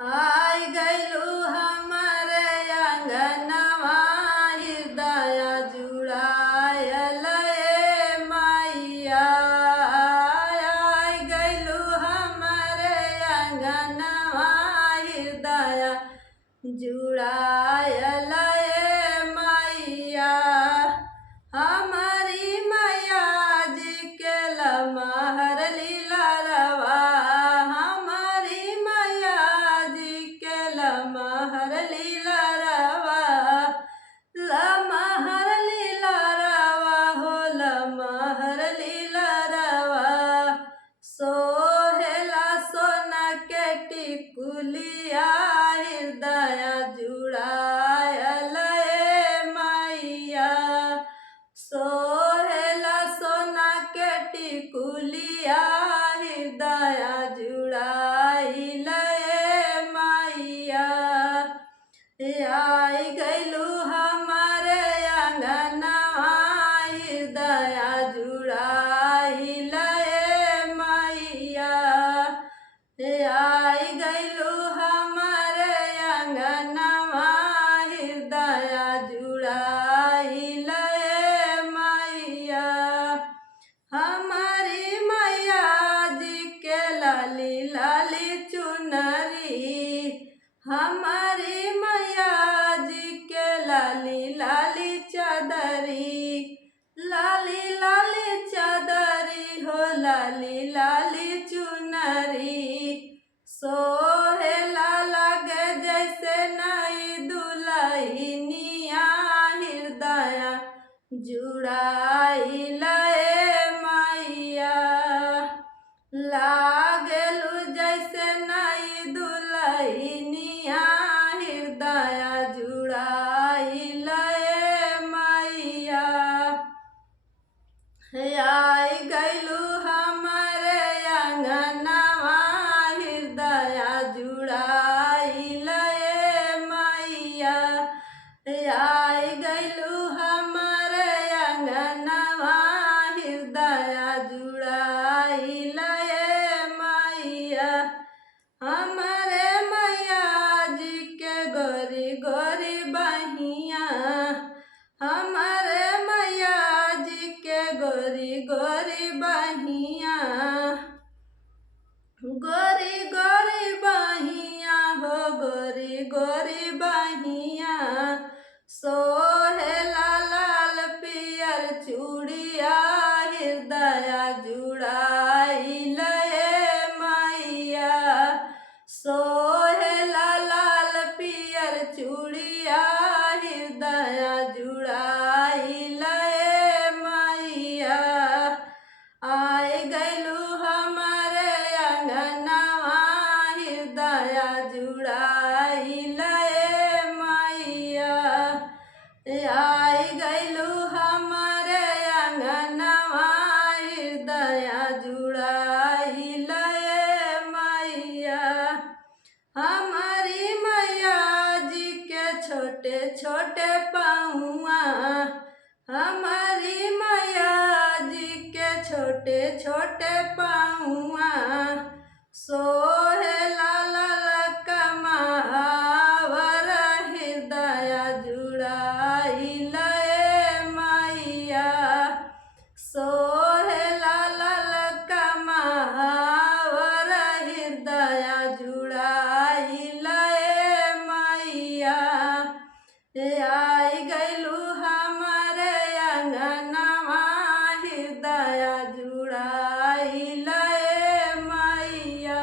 आई गइलू हमरे अंगनवा हृदय जुड़ायल ए मैया। आई गइलू हमरे अंगनवा हृदय जुड़ायल ए मैया। हमारी मैया जी के लमहर लीलरवा, हमारी मैया जी के लमहर लीलरवा, लमहर लीलरवा हो लमहर लीलरवा। सोहेला सोना के टिकुलिया हृदय जुड़ायल ए मैया। सोहेला सोना के टिकुलिया हृदय जुड़ाइल ए मैया। आई गइलू हमारे अंगनवा हृदय जुड़ाइल ए मैया। आई गइलू हमारे अंगनवा हृदय जुड़ाइल ए मैया। हमारी मैया जी के लाली लाली चुनरी, हमारी मैया जी के लाली लाली चादरी, लाली लाली चादरी हो लाली लाली चुनरी। सोहेला लगे जैसे नई दुल्हनिया हृदय जुड़ाइल ए मैया। लागलू जैसे नई दुल्हनिया हृदय जुड़ाइल ए मैया। आई गइलू हमारे अंगनवा हृदय जुड़ाइल ए मैया। आई गइलू हमारे अंगनवा हृदय जुड़ाइल ए मैया। हमारे मैया जी के गोरी गोरी बहिया, हमारे मैया जी के गोरी गोरी बहिया, गोरी गोरी बहिया हो गोरी गोरी बहिया। सोहेला लाल पियर चूड़िया हृदय जुड़ाइल ए मैया। सोहेला लाल पियर चूड़िया हृदय जुड़ाइल ए मैया। आई गइलू हमारे अंगनवा हृदय जुड़ाइल ए मैया। आई गइलू हमारे अंगनवा हृदय जुड़ाइल ए मैया। हमारी मैया जी के छोटे छोटे पहुआ, हमारी मैया जी के छोटे छोटे पहुआ। सोहेला लाल कमावर हृदय जुड़ाइल ए मैया। सोहेला लाल कमावर हृदय जुड़ाइल ए मैया। आई गइलू हमारे अंगनवा हृदय जुड़ाइल ए मैया।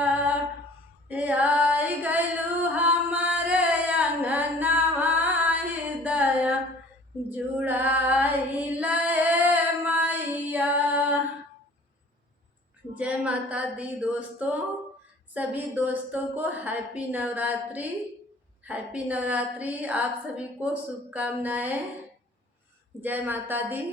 आई गइलू हमारे अंगनवा हृदय जुड़ाइल ए मैया। जय माता दी दोस्तों, सभी दोस्तों को हैप्पी नवरात्रि। हैप्पी नवरात्रि, आप सभी को शुभकामनाएं। जय माता दी।